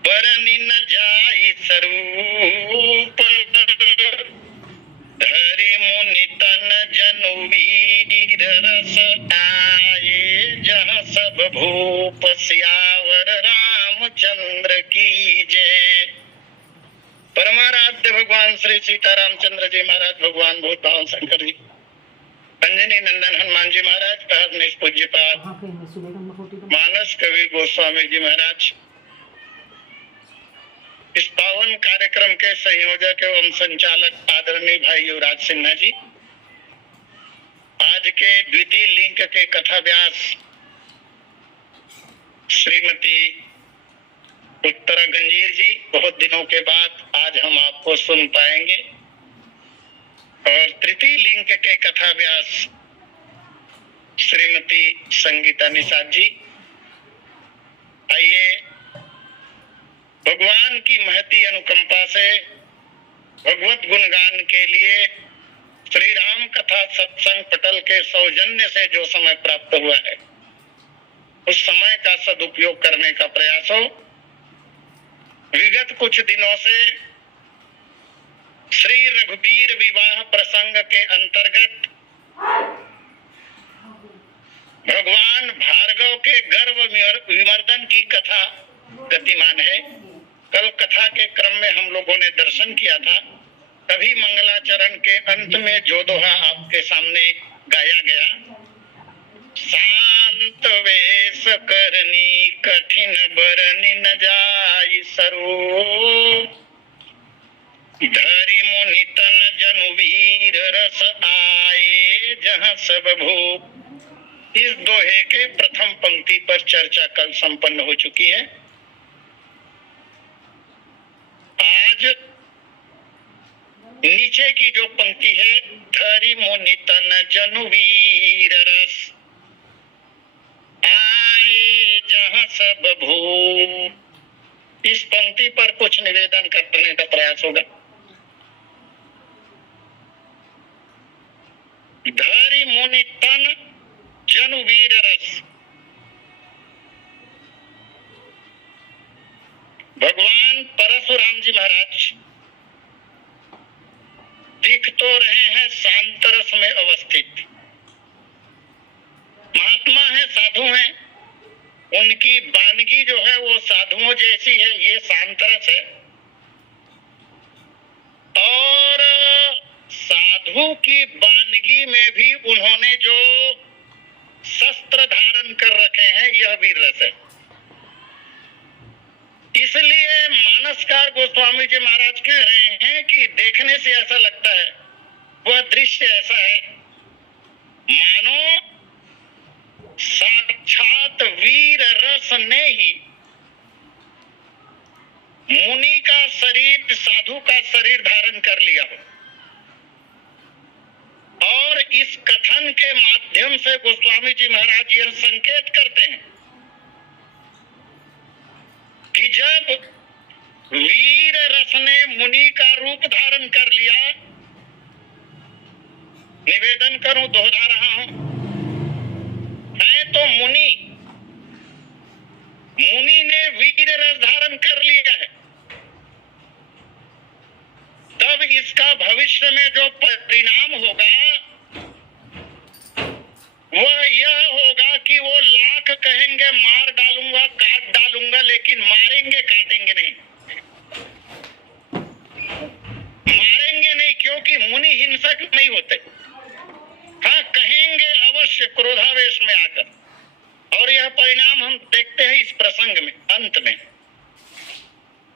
बरनी न जाई स्वरूप, धरि मुनि तन जनु वीर रस आए, जहाँ सब भूप सियावर रामचंद्र की जय। परमाराध्य भगवान श्री सीतारामचंद्र जी महाराज, भगवान भूत भावन शंकर जी, अंजनी नंदन हनुमान जी महाराज, कहरनिश पूज्यपाद मानस कवि गोस्वामी जी महाराज, इस पावन कार्यक्रम के संयोजक एवं संचालक आदरणीय भाई युवराज सिन्हा जी, आज के द्वितीय लिंक के कथा व्यास श्रीमती उत्तरा गंजीर जी, बहुत दिनों के बाद आज हम आपको सुन पाएंगे। और तृतीय लिंक के कथा व्यास श्रीमती संगीता निषाद जी, आइए भगवान की महती अनुकंपा से भगवत गुणगान के लिए श्री राम कथा सत्संग पटल के सौजन्य से जो समय प्राप्त हुआ है, उस समय का सदुपयोग करने का प्रयास हो। विगत कुछ दिनों से श्री रघुवीर विवाह प्रसंग के अंतर्गत भगवान भार्गव के गर्भ विमर्दन की कथा गतिमान है। कल कथा के क्रम में हम लोगों ने दर्शन किया था, तभी मंगलाचरण के अंत में जो दोहा आपके सामने गाया गया, शांत वेश करनी कठिन बरनी न जाई स्वरूप, धरि मुनि तन जनु वीर रस आए, जहाँ सब भूप। इस दोहे के प्रथम पंक्ति पर चर्चा कल संपन्न हो चुकी है। आज नीचे की जो पंक्ति है, धरि मुनि तन जनु वीर रस आए, जहाँ सब भूप, इस पंक्ति पर कुछ निवेदन करने का प्रयास होगा। धरि मुनि तन जनु वीर रस, भगवान परशुराम जी महाराज दिख तो रहे हैं शांत रस में अवस्थित, महात्मा है, साधु हैं, उनकी वानगी जो है वो साधुओं जैसी है, ये शांत रस है। और साधु की वानगी में भी उन्होंने जो शस्त्र धारण कर रखे हैं, यह वीर रस है। इसलिए मानसकार गोस्वामी जी महाराज कह रहे हैं कि देखने से ऐसा लगता है, वह दृश्य ऐसा है मानो साक्षात वीर रस ने ही मुनि का शरीर, साधु का शरीर धारण कर लिया हो। और इस कथन के माध्यम से गोस्वामी जी महाराज यह संकेत करते हैं कि जब वीर रस ने मुनि का रूप धारण कर लिया, निवेदन करूं, दोहरा रहा हूं, है तो मुनि ने वीर रस धारण कर लिया है, तब इसका भविष्य में जो परिणाम होगा वह यह होगा कि वो लाख कहेंगे मार डालूंगा, काट डालूंगा, लेकिन मारेंगे काटेंगे नहीं, मारेंगे नहीं, क्योंकि मुनि हिंसक नहीं होते। हाँ, कहेंगे अवश्य क्रोधावेश में आकर, और यह परिणाम हम देखते हैं इस प्रसंग में अंत में।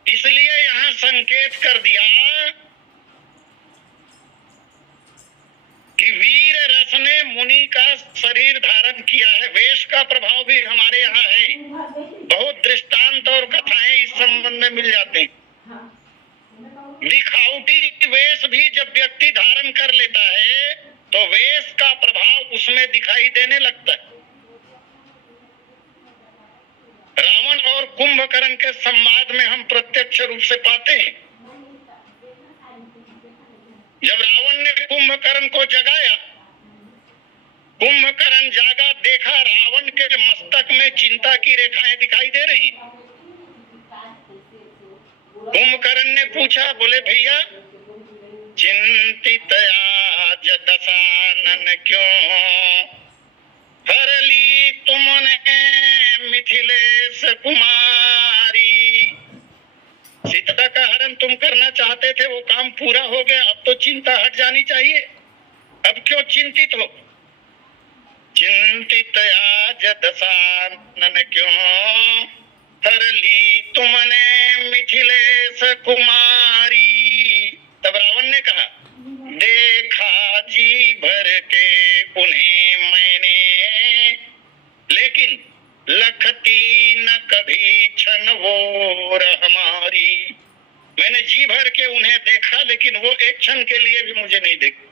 इसलिए यहाँ संकेत कर दिया कि वीर रस ने मुनि का शरीर धारण किया है। वेश का प्रभाव भी हमारे यहाँ है, बहुत दृष्टांत और कथाएं इस संबंध में मिल जाते हैं। दिखावटी वेश भी जब व्यक्ति धारण कर लेता है तो वेश का प्रभाव उसमें दिखाई देने लगता है। रावण और कुंभकर्ण के संवाद में हम प्रत्यक्ष रूप से पाते हैं। जब रावण ने कुंभकर्ण को जगाया, कुंभकर्ण जागा, देखा रावण के मस्तक में चिंता की रेखाएं दिखाई दे रही हैं। कुंभकर्ण ने पूछा, बोले भैया चिंतित आज दशानन क्यों, हर ली तुमने मिथिलेश कुमारी। सीता का हरण तुम करना चाहते थे, वो काम पूरा हो गया, अब तो चिंता हट जानी चाहिए, अब क्यों चिंतित हो। चिंतित आज दशानन क्यों, हर ली तुमने मिथिलेश कुमारी। तब रावण ने कहा, देखा जी भर के उन्हें मैंने, लेकिन लखती न कभी क्षण वो हमारी। मैंने जी भर के उन्हें देखा, लेकिन वो एक क्षण के लिए भी मुझे नहीं देखा।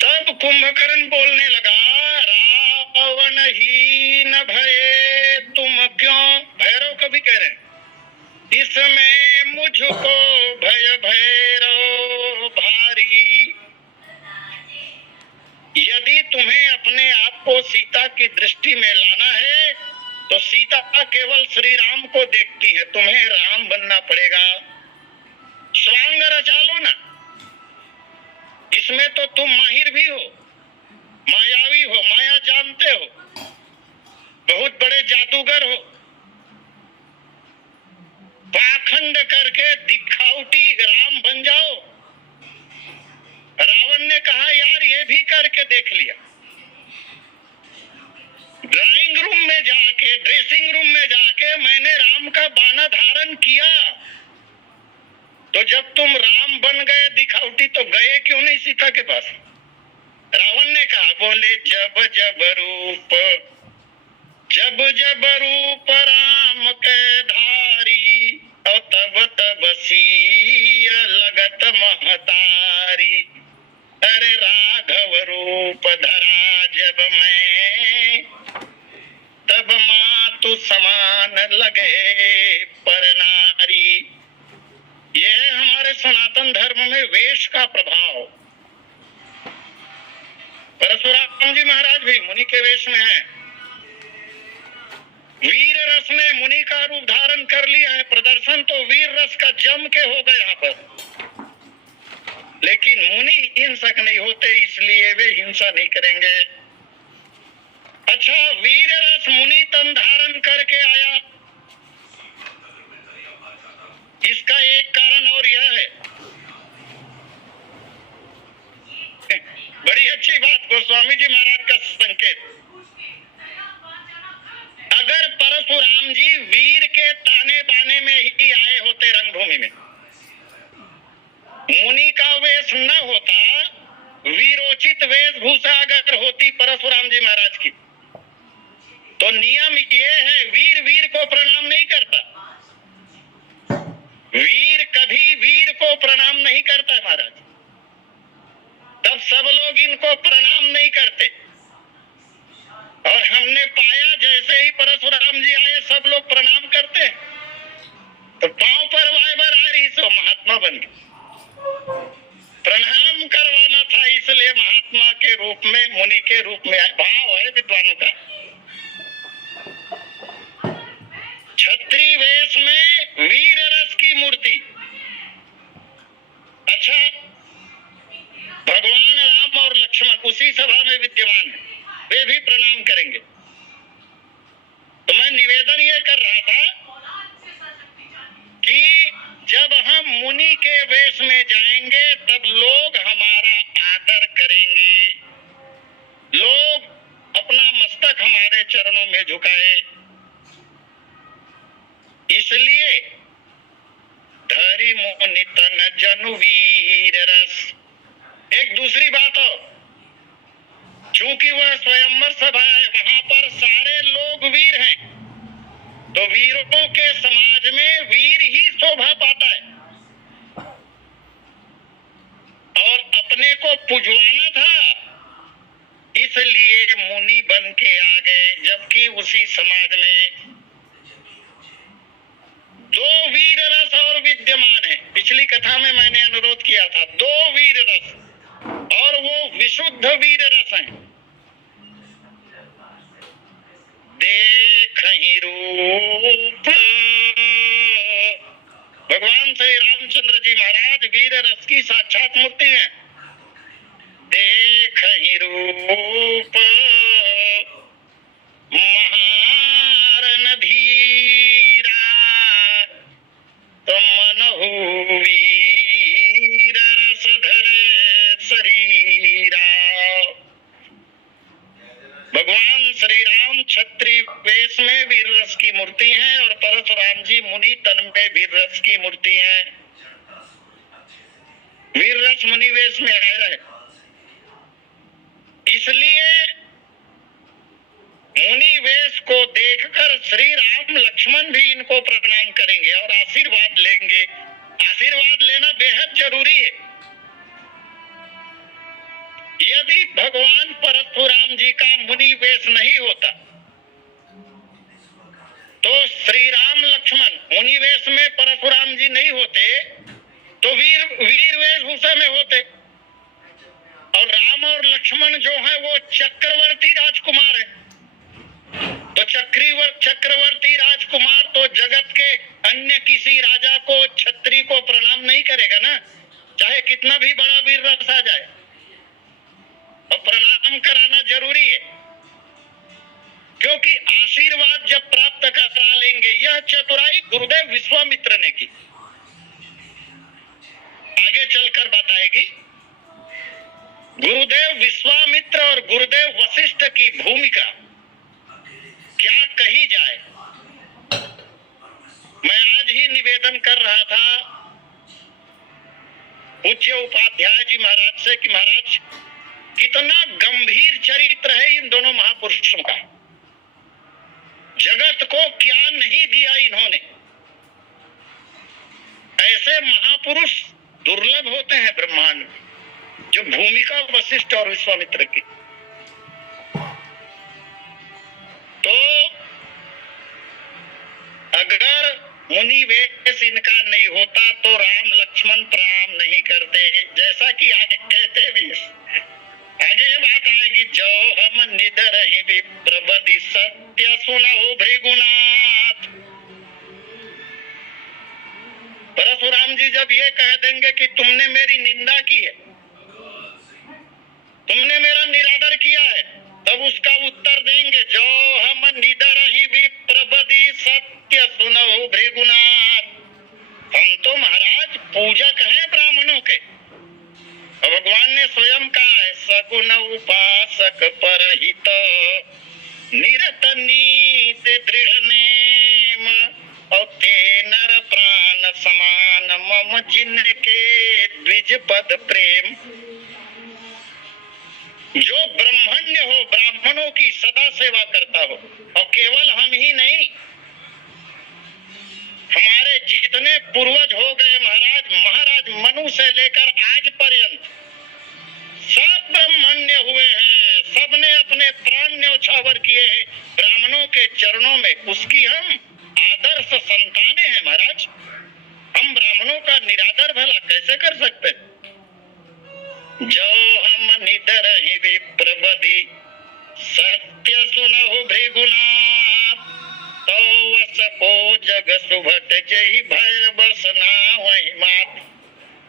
तब कुंभकर्ण बोलने लगा, रावण ही न भये तुम क्यों। भैरव कभी कह रहे हैं, इसमें मुझको भय भैरव भारी। यदि तुम्हें अपने आप को सीता की दृष्टि में लाना है तो सीता केवल श्री राम को देखती है, तुम्हें राम बनना पड़ेगा। स्वांग रचा लो ना, इसमें तो तुम माहिर भी हो, मायावी हो, माया जानते हो, बहुत बड़े जादूगर हो। पाखंड करके दिखावटी राम बन जाओ। रावण ने कहा, यार ये भी करके देख लिया। ड्राइंग रूम में जाके, ड्रेसिंग रूम में जाके मैंने राम का बाना धारण किया, तो जब तुम राम बन गए दिखावटी, तो गए क्यों नहीं सीता के पास। रावण ने कहा, बोले जब जब रूप राम के धारी, और तब सी लगत महतारी। अरे राघव रूप धरा जब मैं, तब मातु समान लगे पर नारी। ये है हमारे सनातन धर्म में वेश का प्रभाव। परशुराम जी महाराज भी मुनि के वेश में हैं। वीर रस ने मुनि का रूप धारण कर लिया है। प्रदर्शन तो वीर रस का जम के हो गए यहाँ पर, लेकिन मुनि हिंसक नहीं होते, इसलिए वे हिंसा नहीं करेंगे। अच्छा, वीर रस मुनि तन धारण करके आया, इसका एक कारण और यह है, बड़ी अच्छी बात गोस्वामी जी महाराज का संकेत। अगर परशुराम जी वीर के ताने बाने में ही आए होते रंगभूमि में, मुनि का वेश न होता, वीरोचित वेशभूषा अगर होती परशुराम जी महाराज की, तो नियम ये है, वीर वीर को प्रणाम नहीं करता। वीर कभी वीर को प्रणाम नहीं करता महाराज। तब सब लोग इनको प्रणाम नहीं करते, और हमने पाया जैसे ही परशुराम जी आए सब लोग प्रणाम करते, तो पांव पर वाइबर आ रही सो महात्मा बन गए। प्रणाम करवाना था, इसलिए महात्मा के रूप में, मुनि के रूप में आए। भाव है विद्वानों का। क्षत्रिय वेश में वीर रस की मूर्ति। अच्छा, भगवान राम और लक्ष्मण उसी सभा में विद्यमान है, वे भी प्रणाम करेंगे। तो मैं निवेदन ये कर रहा था कि जब हम मुनि के वेश में जाएंगे तब लोग हमारा आदर करेंगे, लोग अपना मस्तक हमारे चरणों में झुकाए। इसलिए धरि मुनि तन जनु वीर रस। एक दूसरी बात हो, चूंकि वह स्वयंवर सभा है, वहां पर सारे लोग वीर हैं, तो वीरों के समाज में वीर ही शोभा पाता है। और अपने को पुजवाना था, इसलिए मुनि बन के आ गए, जबकि उसी समाज में दो वीर रस और विद्यमान है। पिछली कथा में मैंने अनुरोध किया था, दो वीर रस, और वो विशुद्ध वीर रस हैं। देखहि रूप जी महाराज वीर रस की साक्षात मूर्ति हैं। देख ही रूप महारन धीरा, तो मनहु वीर रस धरे शरीरा। भगवान श्री राम क्षत्रिय वेश में वीर रस की मूर्ति है और परशुराम जी मुनि तन में वीर रस की मूर्ति है। वीर रस मुनि वेश में आया है, इसलिए मुनि वेश को देखकर श्री राम लक्ष्मण भी इनको प्रणाम करेंगे और आशीर्वाद लेंगे। आशीर्वाद लेना बेहद जरूरी है। यदि भगवान परशुराम जी का मुनि वेश नहीं होता तो श्री राम लक्ष्मण मुनि वेश में परशुराम जी नहीं होते तो वीर वेशभूषा में होते। और राम और लक्ष्मण जो है वो चक्रवर्ती राजकुमार है, तो चक्रवर्ती राजकुमार तो जगत के अन्य किसी राजा को क्षत्रिय को प्रणाम नहीं करेगा ना, चाहे कितना भी बड़ा वीर रस आ जाए। और प्रणाम कराना जरूरी है, क्योंकि आशीर्वाद जब प्राप्त करा लेंगे। यह चतुराई गुरुदेव विश्वामित्र ने की, आगे चलकर बताएगी। गुरुदेव विश्वामित्र और गुरुदेव वशिष्ठ की भूमिका क्या कही जाए। मैं आज ही निवेदन कर रहा था पूज्य उपाध्याय जी महाराज से कि महाराज कितना गंभीर चरित्र है इन दोनों महापुरुषों का। जगत को क्या नहीं दिया इन्होंने। ऐसे महापुरुष दुर्लभ होते हैं ब्रह्मांड में, जो भूमिका वशिष्ठ और विश्वामित्र की। तो अगर मुनि वेश इनका नहीं होता तो राम लक्ष्मण प्रणाम नहीं करते, जैसा कि आगे कहते भी। आगे ये बात आएगी, जो हम निडर ही विप्रबधि सत्य सुनहु भृगुनाथ। परशुराम जी जब ये कह देंगे कि तुमने मेरी निंदा की है, तुमने मेरा निरादर किया है, तब उसका उत्तर देंगे, जो हम निडर ही विप्रबधि सत्य सुनहु भृगुनाथ। हम तो महाराज पूजक हैं ब्राह्मणों के। भगवान ने स्वयं कहा है, सगुण उपासक परहित निरत नीत दृढ़ नेम, और ते नर प्राण समान मम जिनके द्विज पद प्रेम। जो ब्रह्मण्य हो, ब्राह्मणों की सदा सेवा करता हो, और केवल हम ही नहीं, हमारे जितने पूर्वज हो गए महाराज मनु से लेकर आज पर्यंत सब ब्राह्मण्य हुए हैं, सबने अपने प्राण न्यौछावर किए हैं ब्राह्मणों के चरणों में। उसकी हम आदर्श संतानें हैं महाराज। हम ब्राह्मणों का निरादर भला कैसे कर सकते? जो हम निडर ही विप्रबधि सत्य सुनहु भृगुनाथ, तो वस को जग सुभट जहि भय बस ना वही मात।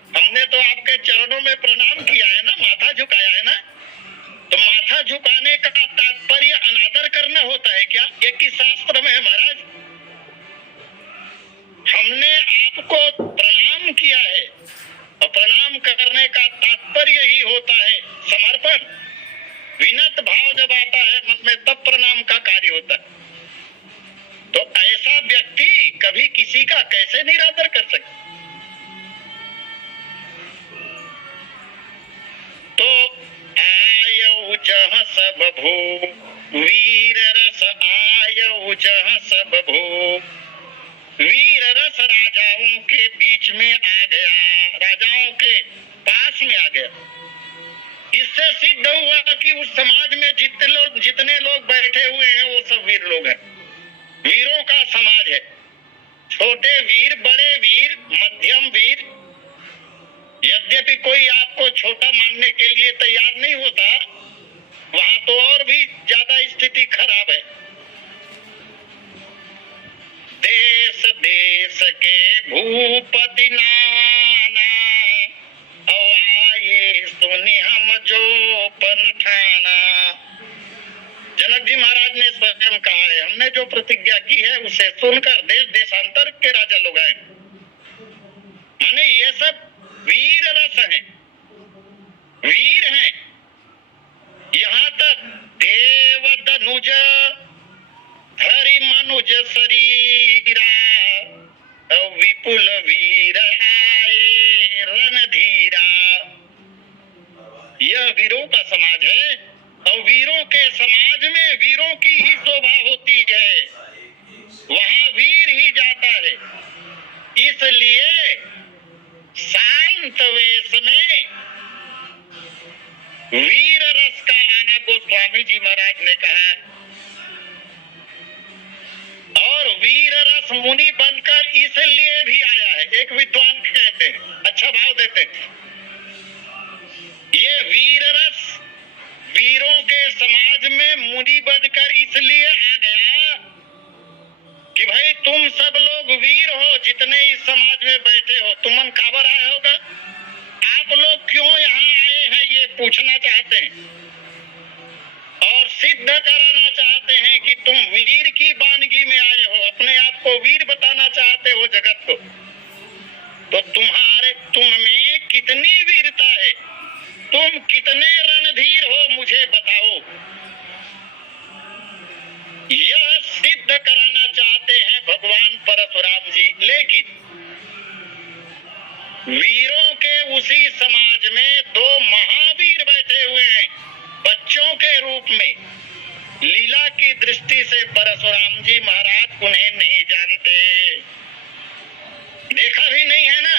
हमने तो आपके चरणों में प्रणाम किया है ना, माथा झुकाया है ना। तो माथा झुकाने का तात्पर्य अनादर करना होता है क्या? ये किस शास्त्र में है महाराज? हमने आपको प्रणाम किया है, और प्रणाम करने का तात्पर्य ही होता है समर्पण। विनत भाव जब आता है मन में, तब प्रणाम का कार्य होता है। तो ऐसा व्यक्ति कभी किसी का कैसे निरादर कर सकता? तो आयऊ जह सब भू वीर रस, आयऊ जह सब भू वीर रस राजाओं के बीच में आ गया, राजाओं के पास में आ गया। इससे सिद्ध हुआ कि उस समाज में जितने लोग बैठे हुए हैं वो सब वीर लोग हैं। वीरों का समाज है। छोटे वीर, बड़े वीर, मध्यम वीर। यद्यपि कोई आपको छोटा मानने के लिए तैयार नहीं होता, वहां तो और भी ज्यादा स्थिति खराब है। देश देश के भूपति नाना, ने स्वयं कहा है, हमने जो प्रतिज्ञा की है उसे सुनकर देश देशांतर के राजा लोग आए। माने ये सब वीर रस हैं, वीर हैं। यहाँ तक देव तनुज हरि मनुज शरीरा विपुल वीर आए रणधीरा। यह वीरों का समाज है और वीरों के समाज में वीरों की ही शोभा होती है, वहां वीर ही जाता है। इसलिए शांत वेश में वीर रस का आना गोस्वामी जी महाराज ने कहा। और वीर रस मुनि बनकर इसलिए भी आया है, एक विद्वान कहते हैं, अच्छा भाव देते हैं, ये वीर रस वीरों के समाज में मुनि बनकर इसलिए आ गया कि भाई तुम सब लोग वीर हो, जितने इस समाज में बैठे हो, तुमन खबर आया होगा, आप लोग क्यों यहाँ आए हैं ये पूछना चाहते हैं और सिद्ध कराना चाहते हैं कि तुम वीर की वानगी में आए हो, अपने आप को वीर बताना चाहते हो जगत को। तो तुम में कितनी वीरता है, तुम कितने रणधीर हो, मुझे बताओ। यह सिद्ध कराना चाहते हैं भगवान परशुराम जी। लेकिन वीरों के उसी समाज में दो महावीर बैठे हुए हैं बच्चों के रूप में। लीला की दृष्टि से परशुराम जी महाराज उन्हें नहीं जानते, देखा भी नहीं है ना।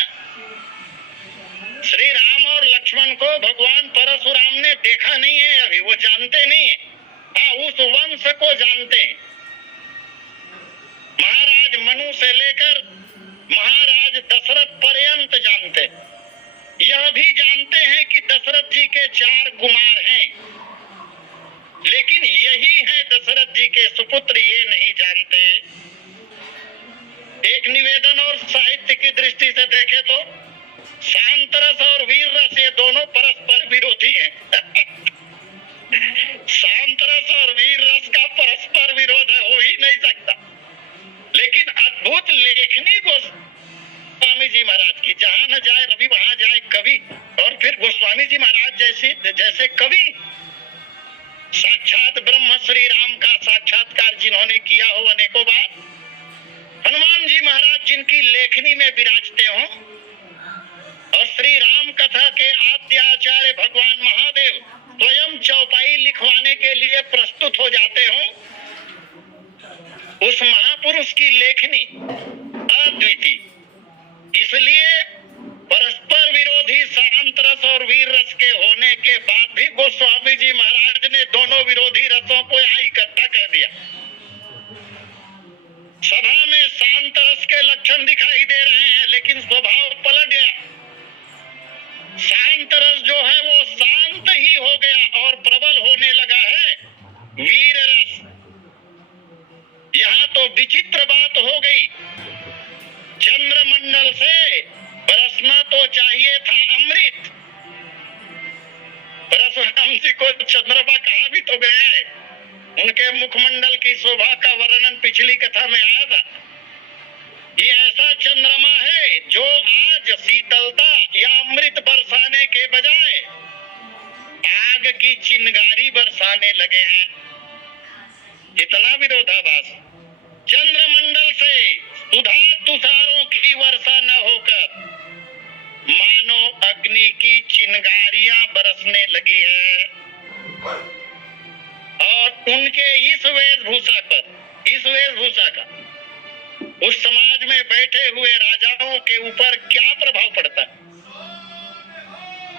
श्री राम और लक्ष्मण को भगवान परशुराम ने देखा नहीं है, अभी वो जानते नहीं है। हाँ, उस वंश को जानते हैं। महाराज मनु से लेकर महाराज दशरथ पर्यंत जानते। यह भी जानते हैं कि दशरथ जी के 4 कुमार हैं, लेकिन यही है दशरथ जी के सुपुत्र, ये नहीं जानते। एक निवेदन और साहित्य की दृष्टि से देखे तो शांत रस और वीर रस ये दोनों परस्पर विरोधी हैं। शांत रस और वीर रस का परस्पर विरोध हो ही नहीं सकता। लेकिन अद्भुत लेखनी गोस्वामी जी महाराज की, जहाँ न जाए रवि वहां जाए कवि। और फिर गोस्वामी जी महाराज जैसे कवि, साक्षात ब्रह्म श्री राम का साक्षात्कार जिन्होंने किया हो अनेकों बार, हनुमान जी महाराज जिनकी लेखनी में विराजते हो, और श्री राम कथा के आद्याचार्य भगवान महादेव स्वयं चौपाई लिखवाने के लिए प्रस्तुत हो जाते हो, उस महापुरुष की लेखनी अद्वितीय। इसलिए परस्पर विरोधी शांत रस और वीर रस के होने के बाद भी गोस्वामी जी महाराज ने दोनों विरोधी रसों को यहाँ इकट्ठा कर दिया। सभा में शांत रस के लक्षण दिखाई दे रहे हैं, लेकिन स्वभाव पलट गया। शांत रस जो है वो शांत ही हो गया और प्रबल होने लगा है वीर रस। यहाँ तो विचित्र बात हो गई, चंद्रमंडल से बरसना तो चाहिए था अमृत। परशुराम जी को चंद्रमा कहा भी तो गया है, उनके मुखमंडल की शोभा का वर्णन पिछली कथा में आया था। ये ऐसा चंद्रमा है जो आज शीतलता या अमृत बरसाने के बजाय आग की चिंगारी बरसाने लगे हैं। इतना विरोधाभास। चंद्रमंडल से सुधा तुषारों की वर्षा न होकर मानो अग्नि की चिंगारियां बरसने लगी है। और उनके इस वेशभूषा का उस समाज में बैठे हुए राजाओं के ऊपर क्या प्रभाव पड़ता है,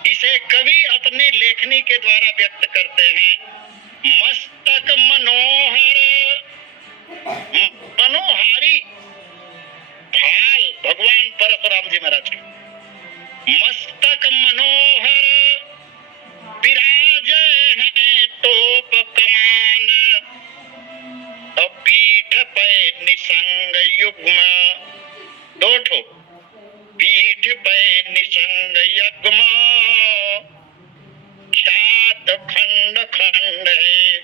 इसे कवि अपने लेखनी के द्वारा व्यक्त करते हैं। मस्तक मनोहारी भाल भगवान परशुराम जी महाराज के मस्तक मनोहर विराज है तोप कमान, पीठ पे निसंग युग्म, 2 ठो पीठ पे निसंग युग्म, ख्यात खंड खंड है,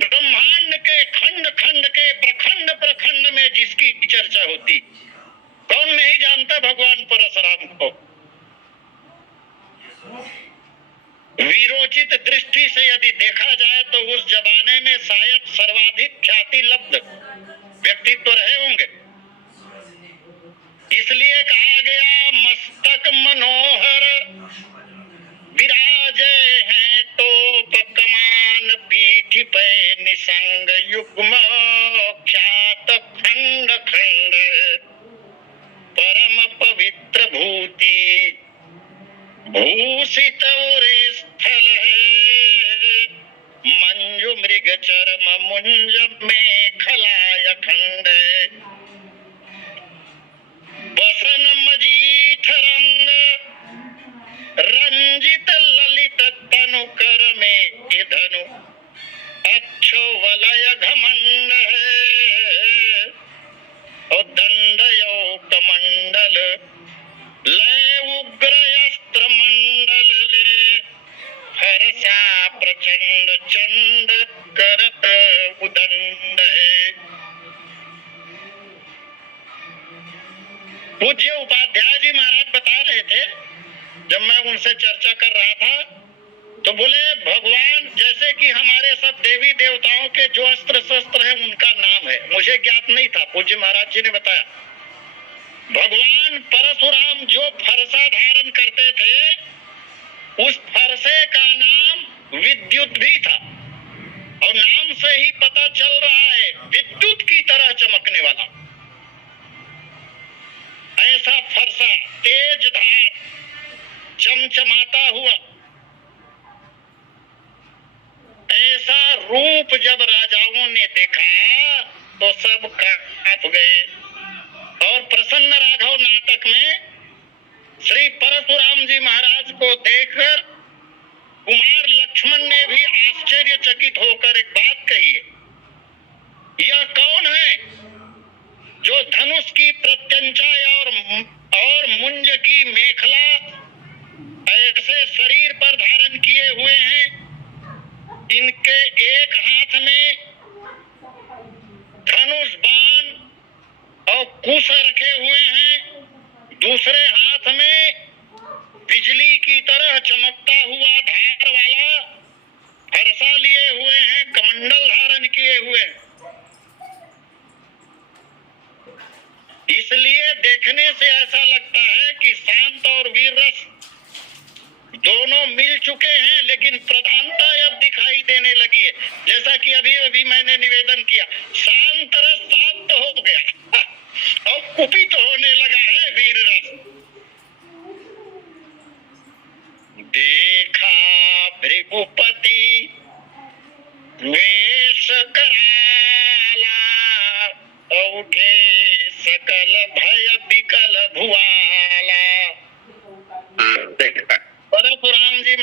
ब्रह्मांड के खंड खंड के प्रखंड प्रखंड में जिसकी चर्चा होती, कौन नहीं जानता भगवान परशुराम को। वीरोचित दृष्टि से यदि देखा जाए तो उस जमाने में शायद सर्वाधिक ख्याति लब्ध व्यक्तित्व रहे होंगे। इसलिए कहा गया मस्तक मनोहर विराजे हैं टोप कमान पीठ पे निसंग युग्म ख्यात खंड खंड परम पवित्र भूति भूषित स्थल है मंजु मृग चरम मुंज में खलाय खंड बसन मजीठ रंग रंजित ललित तनु कर में धनु अक्षो वलय घमंड है और दंड कमंडल लय उग्र अस्त्र मंडल ले हरसा प्रचंड चंड करत उदंड है। पूज्य उपाध्याय जी महाराज बता रहे थे, जब मैं उनसे चर्चा कर रहा था तो बोले भगवान जैसे कि हमारे सब देवी देवताओं के जो अस्त्र शस्त्र है उनका नाम है, मुझे ज्ञात नहीं था। पूज्य महाराज जी ने बताया भगवान परशुराम जो फरसा धारण करते थे उस फरसे का नाम विद्युत भी था, और नाम से ही पता चल रहा है विद्युत की तरह चमकने वाला। ऐसा फरसा तेज धार चमचमाता हुआ, ऐसा रूप जब राजाओं ने देखा तो सब कांप गए। और प्रसन्न राघव नाटक में श्री परशुराम जी महाराज को देखकर कुमार लक्ष्मण ने भी आश्चर्यचकित होकर एक बात कही है, यह कौन है जो धनुष की प्रत्यंचा और मुंज की मेखला ऐसे शरीर पर धारण किए हुए हैं, इनके एक हाथ में धनुष बाण और कुश रखे हुए हैं, दूसरे हाथ में बिजली की तरह चमकता हुआ धार वाला फरसा लिए हुए हैं, कमंडल धारण किए हुए हैं। इसलिए देखने से ऐसा लगता है कि शांत और वीर रस दोनों मिल चुके हैं, लेकिन प्रधानता अब दिखाई देने लगी है। जैसा कि अभी मैंने निवेदन किया, शांत रस शांत हो गया और कुपित होने लगा है वीर रस। देखा भृगुपति वेश कराला उठे सकल भय विकल भुआला। परशुराम जी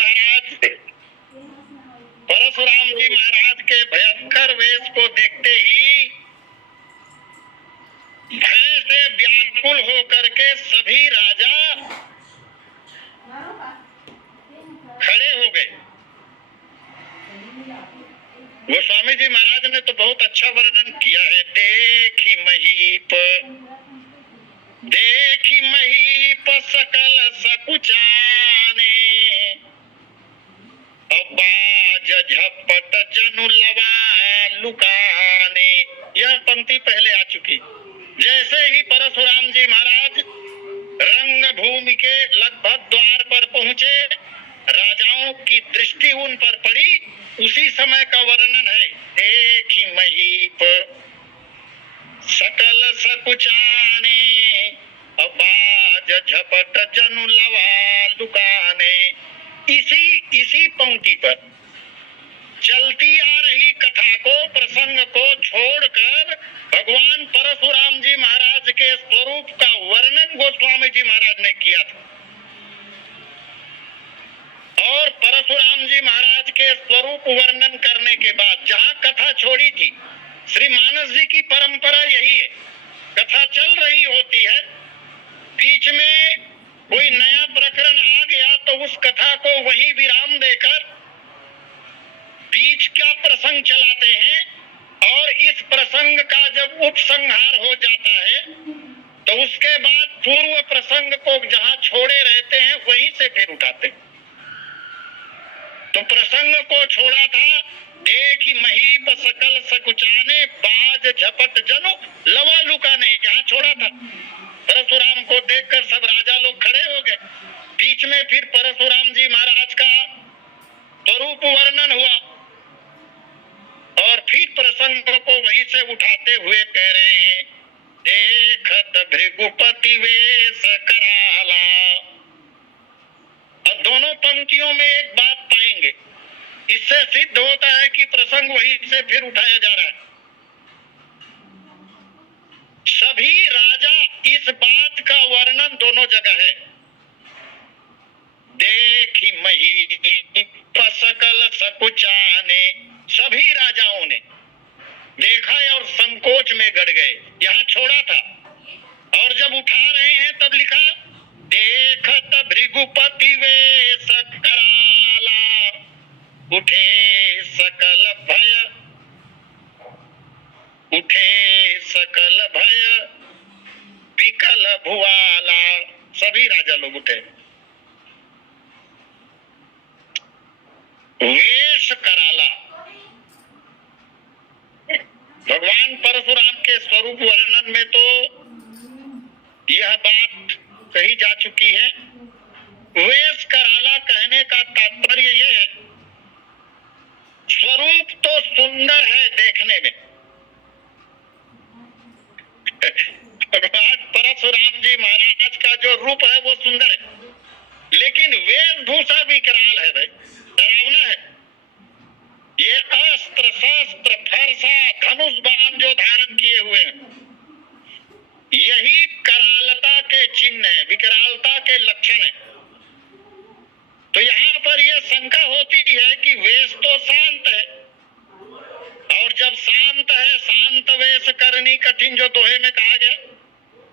महाराज के भयंकर वेश को देखते ही भय से व्याकुल होकर के सभी राजा खड़े हो गए। गोस्वामी जी महाराज ने तो बहुत अच्छा वर्णन किया है। देखी महीप सकल सकुचाने बाज झपट जनु लवा लुकाने। यह पंक्ति पहले आ चुकी। जैसे ही परशुराम जी महाराज रंग भूमि के लगभग द्वार पर पहुंचे, राजाओं की दृष्टि उन पर पड़ी, उसी समय का वर्णन है। देखी महीप सकल सकुचाने बाज झपट जनु लवा लुकाने। इसी पंक्ति पर चलती आ रही कथा को, प्रसंग को छोड़कर भगवान परशुराम जी महाराज के स्वरूप का वर्णन गोस्वामी जी महाराज ने किया था। और परशुराम जी महाराज के स्वरूप वर्णन करने के बाद जहाँ कथा छोड़ी थी, श्री मानस जी की परंपरा यही है, कथा चल रही होती है, बीच में कोई नया प्रकरण आ गया तो उस कथा को वहीं विराम देकर बीच का राजा प्रसंग चलाते हैं और इस प्रसंग का जब उपसंहार हो जाता है तो उसके बाद पूर्व प्रसंग को जहां छोड़े रहते हैं वहीं से फिर उठाते। तो प्रसंग को छोड़ा था, देखी महीप सकल सकुचाने, बाज झपट जनु लवा लुका नहीं, जहां छोड़ा था। परशुराम को देखकर सब राजा लोग खड़े हो गए। बीच में फिर परशुराम जी महाराज का स्वरूप वर्णन हुआ और फिर प्रसंग को वहीं से उठाते हुए कह रहे हैं, देखत भृगुपति वेश कराला। और दोनों पंक्तियों में एक बात पाएंगे, इससे सिद्ध होता है कि प्रसंग वहीं से फिर उठाया जा रहा है। सभी राजा इस बात का वर्णन दोनों जगह है। देखी महीप सकल सकुचाने, सभी राजाओं ने देखा और संकोच में गड़ गए, यहाँ छोड़ा था। और जब उठा रहे हैं तब लिखा, देखत भृगुपति वेश कराला, उठे सकल भय, उठे सकल भय विकल भुआला। सभी राजा लोग उठे। वेश कराला, भगवान परशुराम के स्वरूप वर्णन में तो यह बात कही जा चुकी है। वेश कराला कहने का तात्पर्य यह है, स्वरूप तो सुंदर है देखने में। भगवान परशुराम जी महाराज का जो रूप है वो सुंदर है, लेकिन वेशभूषा विकराल है भाई, डरावना है। ये अस्त्र शस्त्र फरसा धनुष बाण जो धारण किए हुए हैं, यही करालता के चिन्ह है, विकरालता के लक्षण है। तो यहाँ पर यह शंका होती है कि वेश तो शांत है, और जब शांत है, शांत वेश करनी कठिन जो दोहे में कहा गया,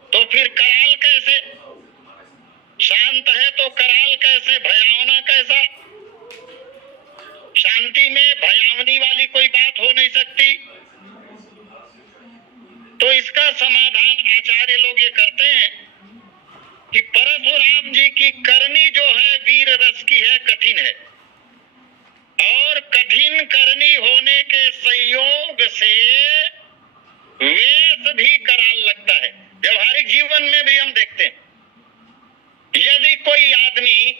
तो फिर कराल कैसे? शांत है तो कराल कैसे, भयावना कैसा? शांति में भयावनी वाली कोई बात हो नहीं सकती। तो इसका समाधान आचार्य लोग ये करते हैं कि परशुराम जी की करनी जो है वीर रस की है, कठिन है, और कठिन करनी होने के संयोग से वेश भी कराल लगता है। व्यवहारिक जीवन में भी हम देखते हैं, यदि कोई आदमी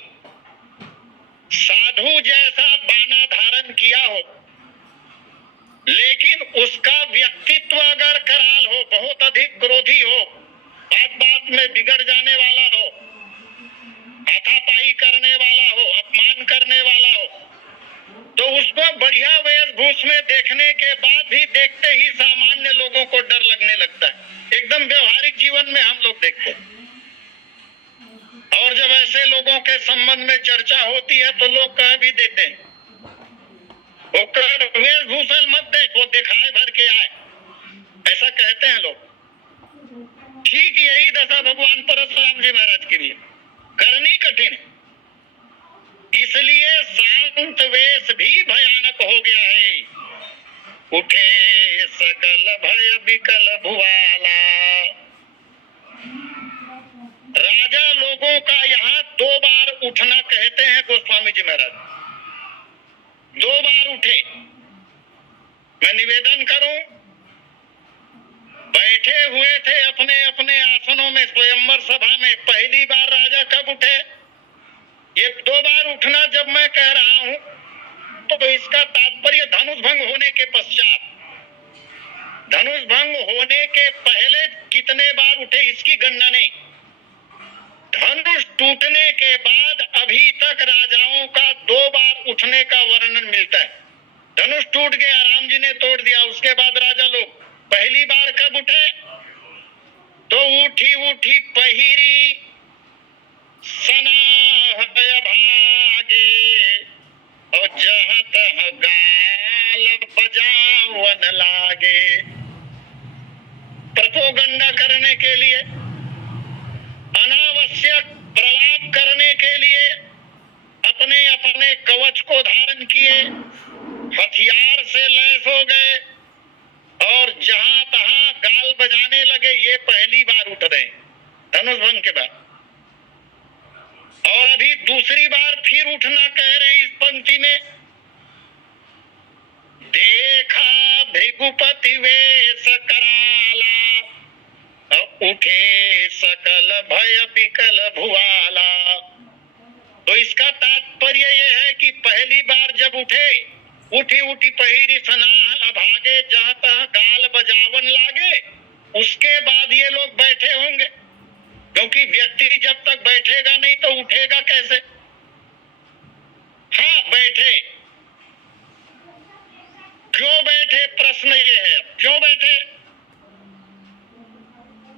साधु जैसा बाना धारण किया हो, लेकिन उसका व्यक्तित्व अगर कराल हो, बहुत अधिक क्रोधी हो, बात बात में बिगड़ जाने वाला हो, हाथापाई करने वाला हो, अपमान करने वाला हो, तो उसको बढ़िया वेशभूष में देखने के बाद भी देखते ही सामान्य लोगों को डर लगने लगता है। एकदम व्यवहारिक जीवन में हम लोग देखते हैं। और जब ऐसे लोगों के संबंध में चर्चा होती है तो लोग कह भी देते हैं, वो वेशभूषण मत देख, वो दिखाए भर के आए, ऐसा कहते हैं लोग। ठीक यही दशा भगवान परशुराम जी महाराज की भी है, करनी कठिन है, इसलिए शांत वेश भी भयानक हो गया है। उठे सकल भय विकल भुआला। राजा लोगों का यहाँ 2 बार उठना कहते हैं गोस्वामी जी महाराज, 2 बार उठे। मैं निवेदन करूं, बैठे हुए थे अपने अपने आसनों में स्वयंवर सभा में, पहली बार राजा कब उठे? ये 2 बार उठना जब मैं कह रहा हूं तो इसका तात्पर्य धनुष भंग होने के पश्चात, धनुष भंग होने के पहले कितने बार उठे इसकी गणना नहीं, धनुष टूटने के बाद अभी तक राजाओं का 2 बार उठने का वर्णन मिलता है। धनुष टूट गया, राम जी ने तोड़ दिया, उसके बाद राजा लोग पहली बार कब उठे? तो उठी उठी पहिरी सना भागे, और जहाँ तहाँ गाल बजावन लागे। प्रोपेगेंडा करने के लिए, अनावश्यक प्रलाप करने के लिए अपने अपने कवच को धारण किए, हथियार से लैस हो गए और जहां तहां गाल बजाने लगे। ये पहली बार उठ रहे हैं धनुष भंग के बाद, और अभी दूसरी बार फिर उठना कह रहे हैं इस पंक्ति में। देखा भृगुपति वेश कराला, उठे सकल भय विकल भुआला। तो इसका तात्पर्य यह है कि पहली बार जब उठे, उठी उठी पहिरी सना भागे जहां तहां गाल बजावन लागे, उसके बाद ये लोग बैठे होंगे, क्योंकि व्यक्ति जब तक बैठेगा नहीं तो उठेगा कैसे। हाँ बैठे, क्यों बैठे, प्रश्न ये है क्यों बैठे।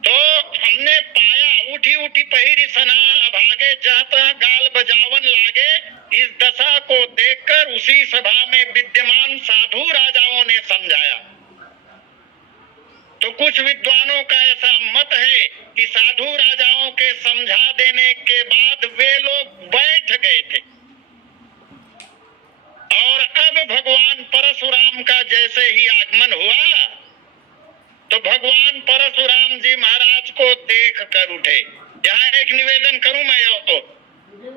तो हमने पाया उठी उठी पहिरी सना भागे जहां तहां गाल बजावन लागे। इस दशा को देखकर उसी सभा में विद्यमान साधु राजाओं ने समझाया। तो कुछ विद्वानों का ऐसा मत है कि साधु राजाओं के समझा देने के बाद वे लोग बैठ गए थे, और अब भगवान परशुराम का जैसे ही आगमन हुआ तो भगवान परशुराम जी महाराज को देख कर उठे। यहाँ एक निवेदन करूं मैं, तो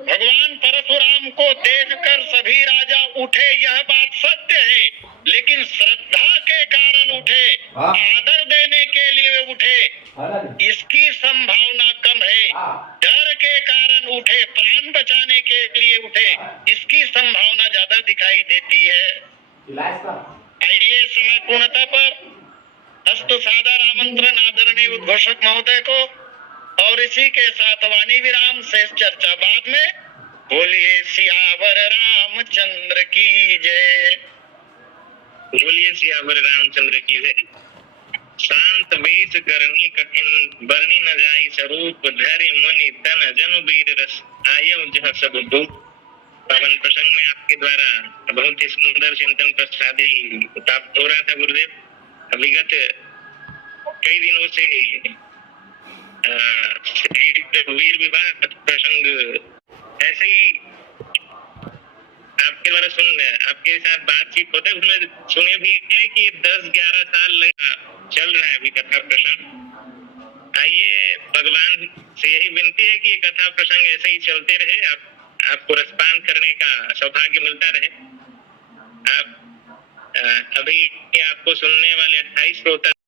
भगवान परशुराम को देखकर सभी राजा उठे, यह बात सत्य है, लेकिन श्रद्धा के कारण उठे, आदर देने के लिए उठे, इसकी संभावना कम है। डर के कारण उठे, प्राण बचाने के लिए उठे, इसकी संभावना ज्यादा दिखाई देती है। आइए समय पूर्णता पर अस्तु सादर आमंत्रण आदरणीय उद्घोषक महोदय को, और इसी के साथ वाणी विराम, शेष चर्चा बाद में। बोलिए सियावर रामचंद्र की जय। बोलिए सियावर रामचंद्र की जय। शांत वेश करनी कठिन, बरनी न जाई स्वरूप, धैर्य मुनि तन जनु वीर रस, आयव जह सब दुख। पावन प्रसंग में आपके द्वारा बहुत ही सुंदर चिंतन प्रसादी प्राप्त हो रहा था गुरुदेव। विगत कई दिनों से वीर विवाह प्रसंग ऐसे ही आपके द्वारा आपके साथ बातचीत होते उसमें सुने भी है कि 10-11 साल चल रहा है अभी कथा प्रसंग। आइए भगवान से यही विनती है कि ये कथा प्रसंग ऐसे ही चलते रहे, आपको रसपान करने का सौभाग्य मिलता रहे। आप अभी आपको सुनने वाले 28 श्रोता